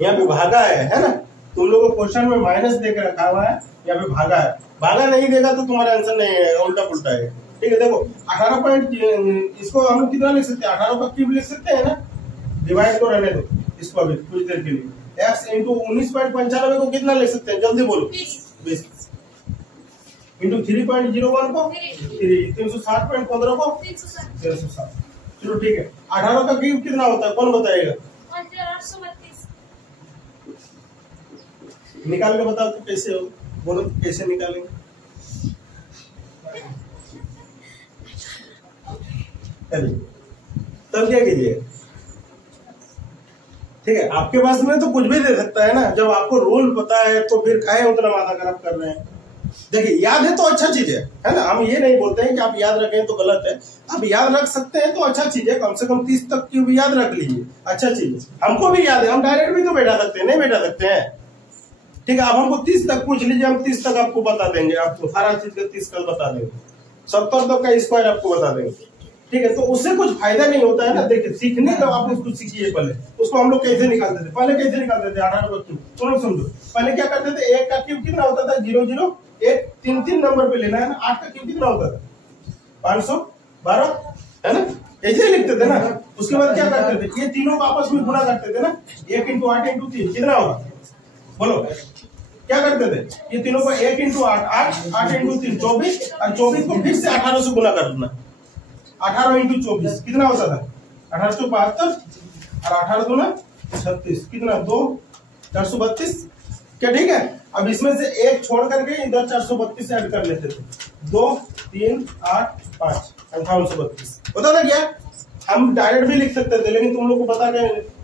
यहाँ पे भागा है ना। तुम लोगों को क्वेश्चन में माइनस देकर रखा हुआ है, यहाँ पे भागा है। भागा नहीं देगा तो तुम्हारा आंसर नहीं है, उल्टा पुल्टा है। ठीक है, देखो 18 पॉइंट, इसको हम लोग कितना लिख सकते हैं, 18 का क्यूब लिख सकते हैं ना। डिवाइड को रहने दो इसको अभी कुछ देर के लिए। x इंटू 19.95 को कितना लिख सकते हैं, जल्दी बोलो। 20 इंटू 3.01 को 360.15 को 360। चलो ठीक है, 18 का क्यूब कितना होता है, कौन बताएगा? निकाल के बताओ तो कैसे हो, बोलो तो कैसे निकालेंगे। तब क्या कीजिए, ठीक है, आपके पास में तो कुछ भी दे सकता है ना। जब आपको रूल पता है तो फिर काहे उतना माथा खराब कर रहे हैं। देखिए, याद है तो अच्छा चीज है ना। हम ये नहीं बोलते हैं कि आप याद रखें तो गलत है, आप याद रख सकते हैं तो अच्छा चीज है। कम से कम 30 तक की भी याद रख लीजिए, अच्छा चीज है। हमको भी याद है, हम डायरेक्ट भी तो बैठा सकते हैं, नहीं बैठा सकते हैं। ठीक है, आप हमको 30 तक पूछ लीजिए, हम 30 तक आपको बता देंगे, आपको सारा चीज का 30 तक बता देंगे, 70 तक का स्क्वायर आपको बता देंगे। ठीक है, तो उससे कुछ फायदा नहीं होता है ना। देखिए, सीखने का आप कुछ सीखिए पहले। उसको हम लोग कैसे निकालते थे, पहले कैसे निकालते थे 18 का क्यूब, तुम लोग समझो। पहले क्या करते थे, 1 का क्यूब कितना होता था, 0 0 1 3 3 नंबर पे लेना है ना। 8 का क्यूब कितना होता था, 512 है ना, ऐसे ही लिखते थे ना। उसके बाद क्या करते थे, ये तीनों को आपस में गुणा करते थे ना। 1 इंटू 8 इंटू 3 कितना होगा, बोलो। क्या करते थे, ये तीनों को 1 इंटू 8 8 इंटू 3 24, और 24 को फिर से 18 से गुना कर देना। 18 इंटू 24 कितना होता था, 1872, और 18 दूना 36 कितना, 2 432। क्या ठीक है, अब इसमें से एक छोड़ करके इधर 432 ऐड कर लेते थे। 2 3 8 5 5832 होता था क्या। हम डायरेक्ट भी लिख सकते थे, लेकिन तुम लोग को बता के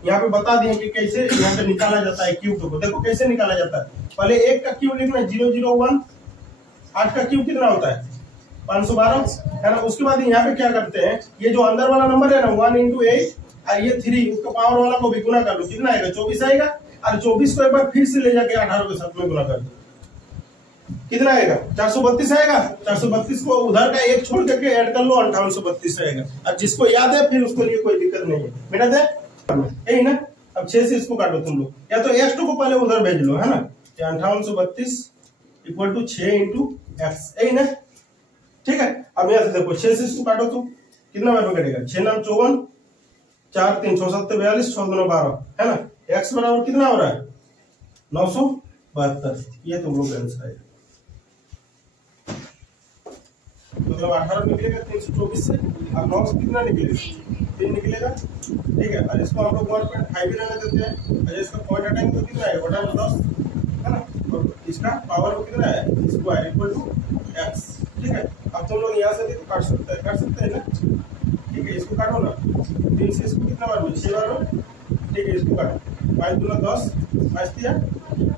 यहाँ पे बता दिए कि कैसे यहाँ पे निकाला जाता है क्यूब को। देखो कैसे निकाला जाता है। पहले 1 का क्यूब लिखना 0 0 1। 8 का क्यूब कितना होता है, 512 है ना। उसके बाद यहाँ पे क्या करते हैं, ये जो अंदर वाला नंबर है ना 1 इंटू 8 और ये 3, उसका पावर वाला को भी गुना कर लो, कितना आएगा, 24 आएगा। और 24 को एक बार फिर से ले जाके 18 के साथ में गुना कर दो, कितना आएगा, 432 आएगा। 432 को उधर का एक छोड़ करके ऐड कर लो, 5832 आएगा। अब जिसको याद है फिर उसको लिए कोई दिक्कत नहीं है, मेहनत है यही ना। अब 6 से इसको काटो तुम लोग, या तो x2 को पहले उधर भेज लो, है ना। 5832 इक्वल टू 6 इंटू एक्स, यही ना। ठीक है, अब यहाँ से देखो 6 से इसको काटो तो कितना वैल्यू कटेगा, 6 9 54, 4 3 6 7 42, 6 2 12 है ना। x बराबर कितना हो रहा है, 972। ये तुम लोग आंसर आएगा, मतलब 18 निकलेगा 324 से, और 9 से कितना निकलेगा, 3 निकलेगा। ठीक है, और इसको हम लोग 1.5 ही रहने देते हैं। और इसका पॉइंट हटाएंगे तो कितना है, बटा 10 है ना। और इसका पावर कितना है, स्क्वायर इक्वल टू x। ठीक है, अब तुम लोग यहाँ से भी काट सकते हैं ना। ठीक है, इसको काटो ना, 3 से इसको कितना बार, 6 बार। ठीक है, इसको काटो, 5 दूना 10, 5 दिया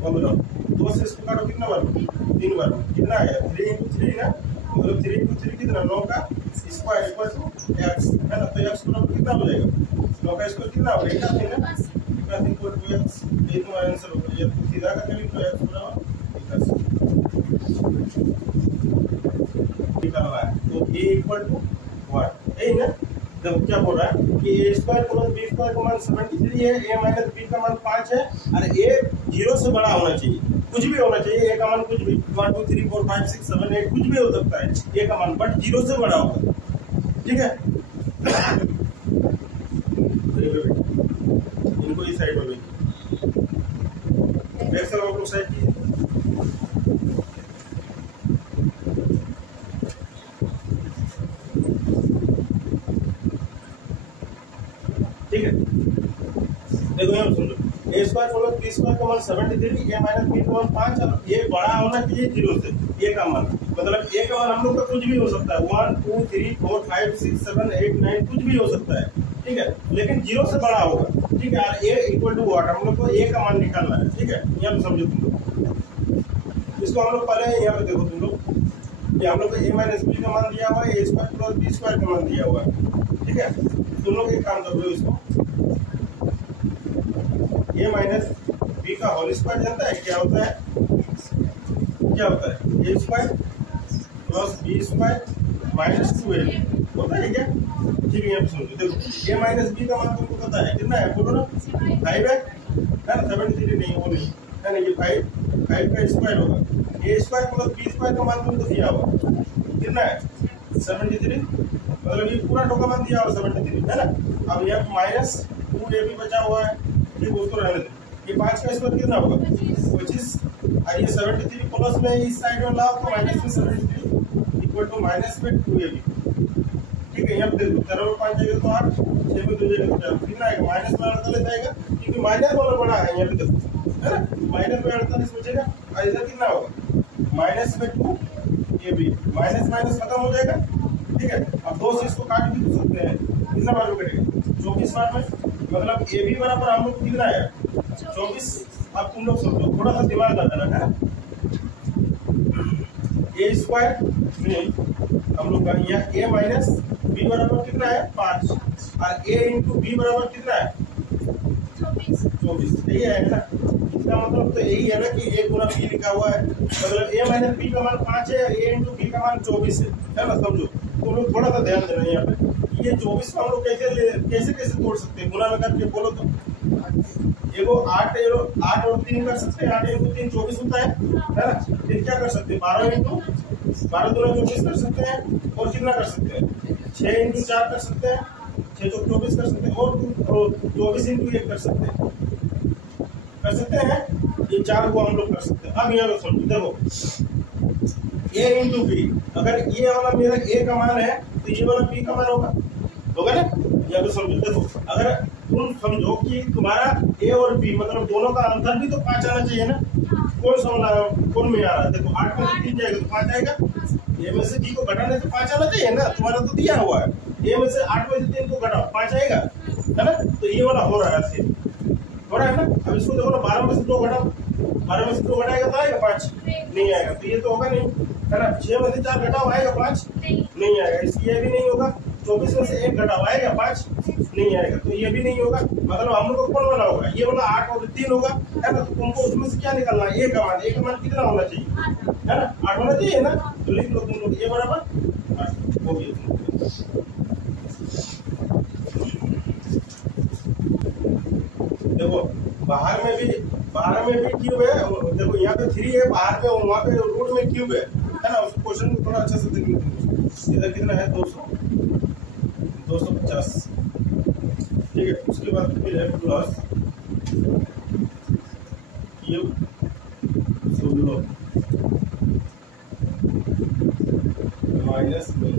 15। 2 से इसको काटो कितना बार, 3 बार, कितना आया, 3 इंटू 3 ना, मतलब 3 इंटू 3 कितना, 9 का स्क्वायर इक्वल टू x है ना। तो x बराबर कितना हो जाएगा, 9 का स्क्वायर कितना होगा, 81 ना, 81 इक्वल टू x। ये तुम्हारा आंसर होगा। ये सीधा करके लिख लो, x बराबर 81 निकल रहा है। तो a इक्वल टू व्हाट, यही ना। देखो क्या बोल रहा है कि a square plus b square का मान 73 है, a माइनस b का मान 5 है, और a 0 से बड़ा होना चाहिए, कुछ भी होना चाहिए। a का मान कुछ भी, 1 2 3 4 5 6 7 8 कुछ भी हो सकता है a का मान, बट 0 से बड़ा होगा। ठीक है, इनको इस साइड में साइड की। ठीक है, देखो यहाँ सुन लो, ए स्क्वायर प्लस बी स्क्वायर का मान 73, ए माइनस बी का मान 5, और ये बड़ा होना चाहिए 0 से। ए का मान मतलब ए का मान हम लोग का कुछ भी हो सकता है, 1 2 3 4 5 6 7 8 9 कुछ भी हो सकता है। ठीक है, लेकिन 0 से बड़ा होगा। ठीक है, और ए इक्वल टू व्हाट, हम लोग को ए का मान निकालना है। ठीक है, यहाँ पे समझो तुम लोग, इसको हम लोग पहले यहाँ पे देखो तुम लोग, ये हम लोग को ए माइनस बी का मान दिया हुआ है, A square plus B square का मान दिया हुआ है। ठीक है, तुम लोग एक काम कर लो, इसको ए माइनस बी का होल स्क्वायर जानता है क्या होता है, क्या होता है, A square plus B square minus 2a होता है क्या। ठीक है, यहाँ पे समझो, देखो ए माइनस बी का मान तुमको पता है कितना है, बोलो ना, 5 है ना। 73 नहीं, वो नहीं है ना, ये 5 का स्क्वायर होगा, ए स्क्वायर प्लस बी स्क्वायर का मान तुमको दिया हुआ कितना है 73, मतलब ये पूरा टोका मान दिया हुआ 73 है ना। अब यहाँ माइनस 2ab बचा हुआ है, ठीक उसको रहने दो। ये 5 का स्क्वायर कितना होगा 25, और ये 73 प्लस में इस साइड में लाओ तो माइनस में 73 इक्वल टू माइनस में 2ab, ठीक है। यहाँ पे देखो 13 में 5 जाएगा तो 8, 6 में 2 जाएगा तो 4, कितना आएगा माइनस में 48 आएगा, क्योंकि माइनस वाला बड़ा है यहाँ पे देखो है ना, माइनस में 48 बचेगा, और इधर कितना होगा माइनस में 2ab, माइनस माइनस खत्म हो जाएगा, ठीक है। अब 2 से इसको काट भी सकते हैं, कितना बार में कटेगा 24 बार में, मतलब ab बराबर हम लोग कितना है 24। अब तुम लोग समझो, थोड़ा सा दिमाग लगाना है, ए स्क्वायर में हम लोग का यहाँ ए माइनस बी बराबर कितना है 5, और ए इंटू बी बराबर कितना है 24, यही है ना। इसका मतलब तो यही है ना कि ए गुना बी लिखा हुआ है, मतलब ए माइनस बी का मान 5 है, ए इंटू बी का मान 24 है ना। समझो तुम लोग थोड़ा सा ध्यान देना यहाँ पे, ये 24 को हम लोग कैसे कैसे तोड़ सकते हैं, गुना में करके बोलो तो एगो 8 और 3 कर सकते हैं, 8 इंटू 3 24 होता है ना। फिर क्या कर सकते हैं 12 इंटू 12 दूना 24 कर सकते हैं, और कितना कर सकते हैं 6 इंटू 4 कर सकते हैं, 6 चौक 24 कर सकते हैं, और 24 इंटू 1 कर सकते हैं, ये 4 को हम लोग कर सकते हैं। अब यहाँ लोग समझो, देखो ए इंटू बी, अगर ये वाला मेरा ए का मान है तो ये वाला बी का मान होगा ना। या तो समझो, देखो अगर तुम समझो कि तुम्हारा ए और बी मतलब दोनों का अंतर भी तो 5 आना चाहिए ना, कौन में आ रहा है, देखो 8 में से 3 जाएगा तो 5 आएगा, ए में से बी को घटाने से 5 आना चाहिए ना, तुम्हारा तो दिया हुआ है, ए में से 8 में से 3 को घटाओ 5 आएगा है ना, तो ये वाला हो रहा है, हो रहा है ना। अब इसको देखो ना 12 में से 2 घटाओ, 12 में से 2 घटाएगा तो आएगा 5, नहीं आएगा, तो ये तो होगा नहीं है ना। 6 में से 4 घटाओ आएगा 5, नहीं आएगा, ये भी नहीं होगा। 24 में से 1 घटाओ आएगा 5, नहीं आएगा, तो ये भी नहीं होगा। मतलब हम लोग को कौन वाला होगा, ये वाला 8 और 3 होगा है ना। तो तुमको उसमें से क्या निकालना है, ए का मान कितना होना चाहिए है ना, 8 होना चाहिए ना, तो लिख लो तुम लोग ए बराबर 8 हो गया। देखो बाहर में भी क्यूब है, देखो यहाँ पे 3 है, बाहर में वहाँ पे रूट में क्यूब है ना। उस क्वेश्चन को थोड़ा अच्छे से देख लो, इधर कितना है 250, ठीक है। उसके बाद फिर है प्लस क्यूब 16 माइनस में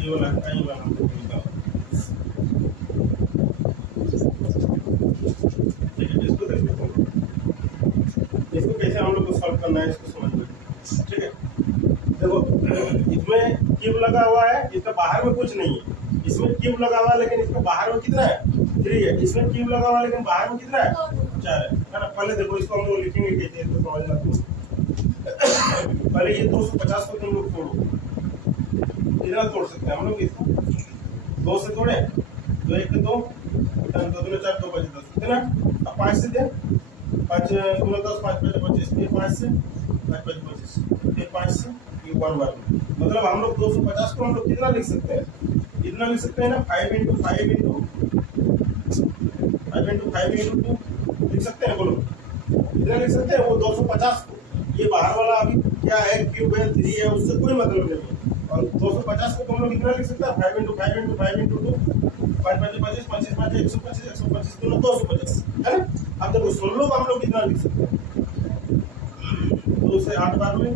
ये वाला कहीं वाला इसको कैसे हम लोग को सॉल्व करना है, इसको समझ लो, ठीक है। देखो इसमें क्यूब लगा हुआ है, इसका बाहर में कुछ नहीं है, इसमें क्यूब लगा हुआ है लेकिन इसका बाहर में कितना है 3 है, इसमें क्यूब लगा हुआ है लेकिन बाहर में कितना है 4 है ना। पहले देखो इसको हम लोग लिखेंगे कैसे, इसको समझना तुम। पहले ये 250 को तुम लोग तोड़ो, इतना तोड़ सकते हैं हम लोग, इसको 2 से तोड़े, 2 1 2 2 2 4 2 5 10 कितना। अब 5 से दे, 5 2 10 5 5 25, फिर 5 से 5 5 25, फिर 5 से ये 1 बार, मतलब हम लोग 250 को हम लोग कितना लिख सकते हैं, इतना लिख सकते हैं ना 5 इंटू 5 इंटू 2 लिख सकते हैं, बोलो इतना लिख सकते हैं। वो 250 को, ये बाहर वाला अभी क्या है क्यूब है 3 है, उससे कोई मतलब नहीं है। और 250 को हम लोग कितना लिख सकते हैं 5 इंटू 5 इंटू 5 इंटू 2 5 5 25 25 5 125 125 दोनों 250 है ना। अब देखो 16 को हम लोग कितना लिख सकते हैं 2 से 8 बार में,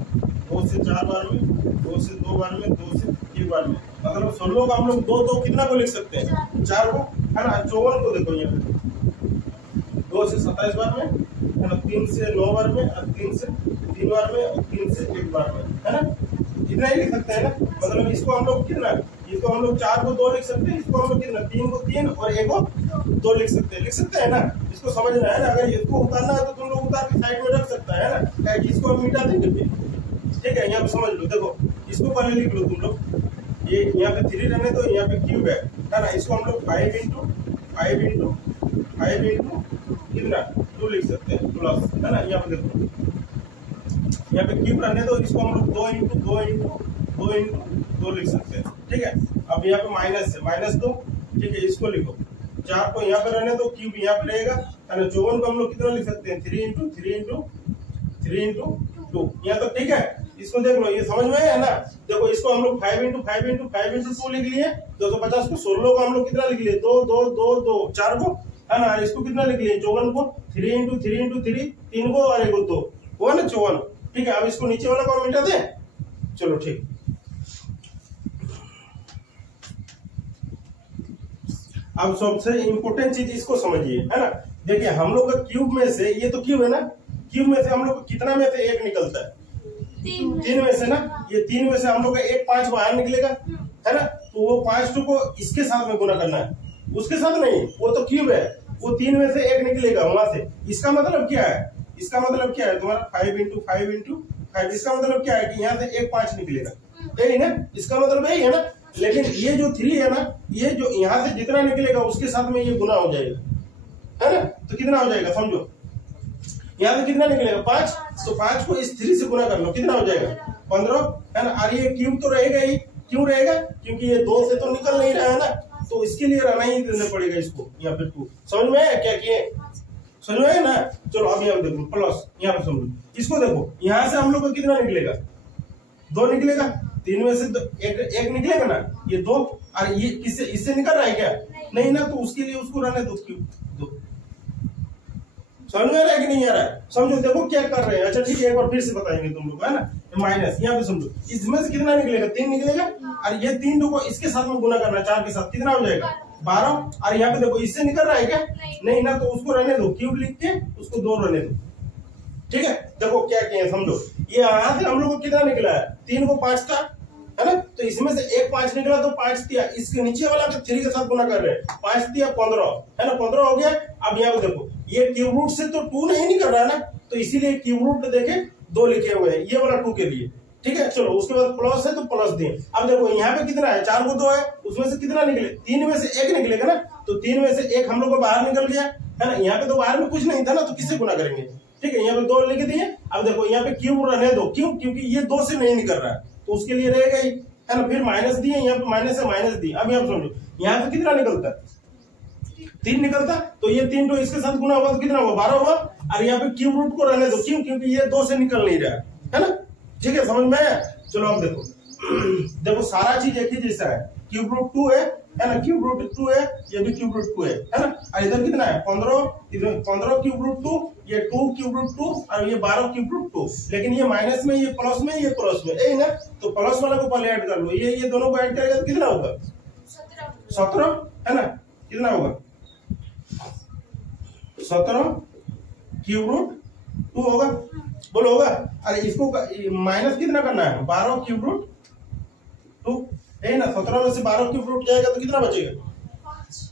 2 से 4 बार में, 2 से 2 बार में, 2 से 1 बार में, मतलब 16 को हम लोग 2 कितना को लिख सकते हैं 4 को है ना। 54 को देखो यहाँ पे 2 से 27 बार में है ना, 3 से 9 बार में, और 3 से 3 बार में, और 3 से 1 बार में है ना, इतना ही लिख सकते हैं ना। मतलब इसको हम लोग कितना, इसको हम लोग 4 को 2 लिख सकते हैं, इसको हम लोग कितना 3 को 3 और 1 को 2 लिख सकते हैं ना। इसको समझना है ना, अगर इसको उतारना है तो तुम लोग उतार के साइड में रख सकता है ना, इसको हम मिटा देंगे फिर, ठीक है। यहाँ पे समझ लो, देखो इसको पहले लिख लो तुम लोग, ये यहाँ पे 3 रहने तो यहाँ पे क्यूब है ना, इसको हम लोग 5 इंटू 5 इंटू 5 इंटू कितना 2 लिख सकते हैं प्लस है ना। यहाँ पे देखो यहाँ पे क्यूब रहने दो, इसको हम लोग 2 इंटू 2 इंटू 2 इंटू 2 लिख सकते हैं, ठीक है। अब यहाँ पे माइनस है, -2, ठीक है, इसको लिखो। 4 को यहाँ पे रहने दो, क्यूब यहाँ पे रहेगा, 54 को हम लोग कितना लिख सकते हैं, 3 इंटू 3 इंटू 3 इंटू 2, यहाँ तो ठीक है। इसको देख लो, ये समझ में है ना। देखो इसको हम लोग 5 इंटू 5 इंटू 5 इंटू 2 लिख लिए, 250 को 16 को हम लोग कितना लिख लिए, 2 2 2 2 4 को, है ना। इसको कितना लिख लिए, 54 को 3 इंटू 3 इंटू 3, 3 को और 1 को 2, वो है ना 54, ठीक है। अब इसको नीचे वाला को मिटा दे, चलो ठीक। अब सबसे इम्पोर्टेंट चीज इसको समझिए, है ना। देखिए हम लोग का क्यूब में से, ये तो क्यूब है ना, क्यूब में से हम लोग कितना में से 1 निकलता है, 3 में से ना। ये 3 में से हम लोग का 1 5 बाहर निकलेगा, है ना। तो वो 5 को इसके साथ में गुना करना है, उसके साथ नहीं, वो तो क्यूब है, वो 3 में से 1 निकलेगा वहां से। इसका मतलब क्या है, इसका मतलब क्या है तुम्हारा 5 इंटू 5 इंटू 5, इसका मतलब क्या है कि यहाँ से 1 5 निकलेगा, यही ना, इसका मतलब यही है ना। लेकिन ये जो 3 है ना, ये जो यहाँ से जितना निकलेगा उसके साथ में ये गुना हो जाएगा, है ना। तो कितना हो जाएगा समझो, यहाँ से कितना निकलेगा 5, तो 5 को इस 3 से गुना कर लो, कितना हो जाएगा 15, है ना। और ये क्यूब तो रहेगा ही, क्यों रहेगा, क्योंकि ये 2 से तो निकल नहीं रहा है ना, तो इसके लिए रहना ही देना पड़ेगा इसको, या फिर 2। समझ में है क्या किए, समझ में है ना। चलो अब यहाँ देखो प्लस, यहाँ पे समझो, इसको देखो, यहाँ से हम लोग को कितना निकलेगा, 2 निकलेगा, 3 में से एक निकलेगा ना, ये 2, और ये किससे, इससे निकल रहा है क्या, नहीं ना, तो उसके लिए उसको रहने दो क्यूब 2। समझ में आ रहा है कि नहीं आ रहा है, समझो। देखो क्या कर रहे हैं, अच्छा ठीक है, एक बार फिर से बताएंगे तुम लोग, है ना। माइनस यहाँ पे समझो, इसमें से कितना निकलेगा, 3 निकलेगा, और ये 3 को इसके साथ में गुना करना, 4 के साथ, कितना हो जाएगा 12। और यहाँ पे देखो इससे निकल रहा है क्या, नहीं ना, तो उसको रहने दो, क्यूब लिख के उसको 2 रहने दो, ठीक है। देखो क्या किए समझो, ये यहाँ से हम लोग को कितना निकला है, 3 को 5 था, है ना। तो इसमें से 1 5 निकला, तो 5 दिया, इसके नीचे वाला तो 3 के साथ गुना कर रहे हैं, 5 दिया 15, है ना, 15 हो गया। अब यहाँ पे देखो, ये क्यूब रूट से तो 2 नहीं निकल रहा है ना, तो इसीलिए क्यूब रूट देखे 2 लिखे हुए हैं, ये वाला 2 के लिए, ठीक है। चलो उसके बाद प्लस है तो प्लस दिए। अब देखो यहाँ पे कितना है, 4 को 2 है, उसमें से कितना निकले, 3 में से 1 निकलेगा ना, तो 3 में से 1 हम लोग को बाहर निकल गया, है ना। यहाँ पे तो बाहर में कुछ नहीं था ना, तो किससे गुना करेंगे, ठीक है। यहाँ पे 2 लिख दिए। अब देखो यहाँ पे क्यूब रहने दो, क्यों, क्योंकि ये 2 से नहीं निकल रहा है, तो उसके लिए रहेगा ही, है ना। फिर माइनस दिए, यहाँ पे माइनस है, माइनस दिए। अब यहाँ समझो, यहाँ से कितना निकलता है, 3 निकलता, तो ये 3 तो इसके साथ गुना हुआ तो कितना हुआ, 12 हुआ। और यहाँ पे क्यूब रूट को रहने दो, क्यों, क्योंकि ये 2 से निकल नहीं रहा है ना, ठीक है, समझ में आया। चलो अब देखो, देखो सारा चीज एक ही जैसा है, क्यूब रूट 2 है ना, क्यूब रूट 2 है, ये भी क्यूब रूट 2 है ना। और इधर कितना है 15, इधर 15 क्यूब रूट 2, ये 2 क्यूब रूट 2, और ये 12 क्यूब रूट 2। लेकिन ये माइनस में, ये प्लस में, ये प्लस में, यही ना। तो प्लस वाला को पहले ऐड कर लो, ये दोनों को ऐड करेगा तो कितना होगा 17, है ना। कितना होगा 17 क्यूब रूट 2 होगा, बोलो होगा। अरे इसको माइनस कितना करना है, 12 क्यूब रूट 2, है ना। 17 में से 12 क्यूब रूट जाएगा तो कितना बचेगा,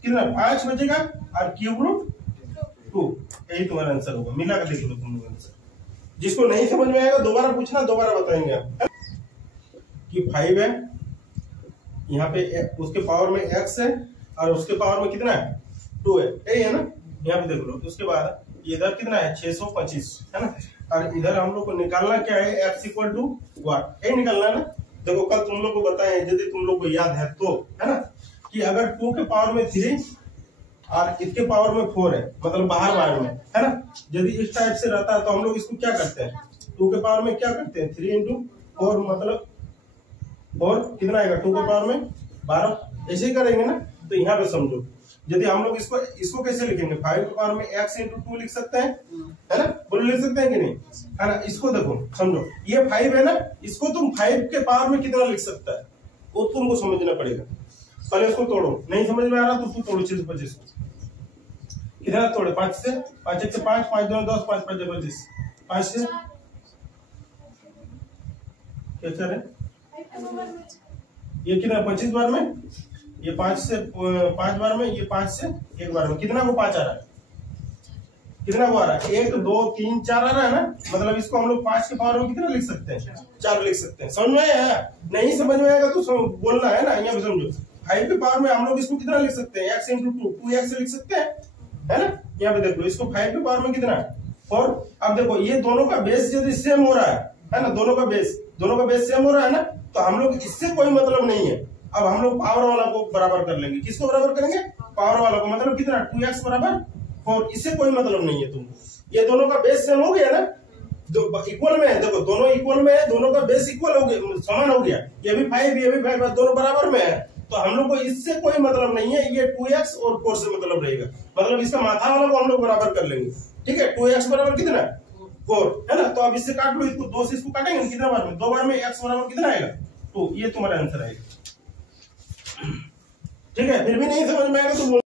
कितना 5 बचेगा, और क्यूब रूट 2, यही तुम्हारा आंसर होगा। मिला कर लिख लो तुम लोग आंसर। जिसको नहीं समझ में आएगा दोबारा पूछना, दोबारा बताएंगे आप कि 5 है, यहाँ पे उसके पावर में x है, और उसके पावर में कितना है 2 है, यही है ना। यहाँ पे देख लो, उसके बाद इधर कितना है 625, है ना। और इधर हम लोग को निकालना क्या है, x इक्वल टू 1, यही निकालना है ना। देखो कल तुम लोग को बताए, यदि तुम लोग को याद है तो, है ना, कि अगर 2 के पावर में 3 और इसके पावर में 4 है, मतलब बाहर में, है ना। यदि इस टाइप से रहता है तो हम लोग इसको क्या करते हैं, 2 के पावर में क्या करते हैं 3 इंटू 4, मतलब 4 कितना आएगा 2 के पावर में 12, ऐसे ही करेंगे ना। तो यहाँ पे समझो, यदि हम लोग इसको कैसे लिखेंगे, 5 के पावर में x इंटू 2 लिख सकते हैं, है ना, बोलो लिख सकते हैं कि नहीं, है ना। इसको देखो समझो, ये 5 है ना, इसको तुम 5 के पावर में कितना लिख सकता है, वो तुमको समझना पड़ेगा। पहले इसको तोड़ो, नहीं समझ में आ रहा तो तू तोड़ो 625 को, कितना तोड़े 5 से, 5 1 से 5, 5 2 10, 5 5 25, 5 से क्या चल रहा है, ये कितना 25 बार में, ये 5 से 5 बार में, ये 5 से 1 बार में, कितना को 5 आ रहा है, कितना को आ रहा है 1 2 3 4 आ रहा है ना। मतलब इसको हम लोग 5 के पावर में कितना लिख सकते हैं, 4 लिख सकते हैं। समझ में आया, नहीं समझ में आएगा तो बोलना है ना। यहाँ पे समझो, 5 के पावर में हम लोग इसको कितना लिख सकते हैं, x इंटू 2, 2x लिख सकते हैं, है ना। यहाँ पे देखो, इसको 5 के पावर में कितना 4। अब देखो ये दोनों का बेस यदि सेम हो रहा है है ना, दोनों का बेस सेम हो रहा है ना, तो हम लोग इससे कोई मतलब नहीं है। अब हम लोग पावर वाला को बराबर कर लेंगे। किसको बराबर करेंगे? पावर वाला को। मतलब कितना? 2x बराबर 4। इससे कोई मतलब नहीं है तुमको। ये दोनों का बेस सेम हो गया ना, इक्वल में है। देखो दोनों इक्वल में है, दोनों का बेस इक्वल हो गया, समान हो गया। ये भी 5 ये भी 5, दोनों बराबर में है। तो हम लोग को इससे कोई मतलब नहीं है। ये 2x और 4 से मतलब रहेगा। मतलब इसका माथा वाला को हम लोग बराबर कर लेंगे। ठीक है, 2x बराबर कितना? 4 है ना। तो अब इससे काट लो, इसको 2 से इसको काटेंगे कितना बार में? 2 बार में। x बराबर कितना आएगा? 2। ये तुम्हारा आंसर आएगा। ठीक है, फिर भी नहीं समझ में आएगा तो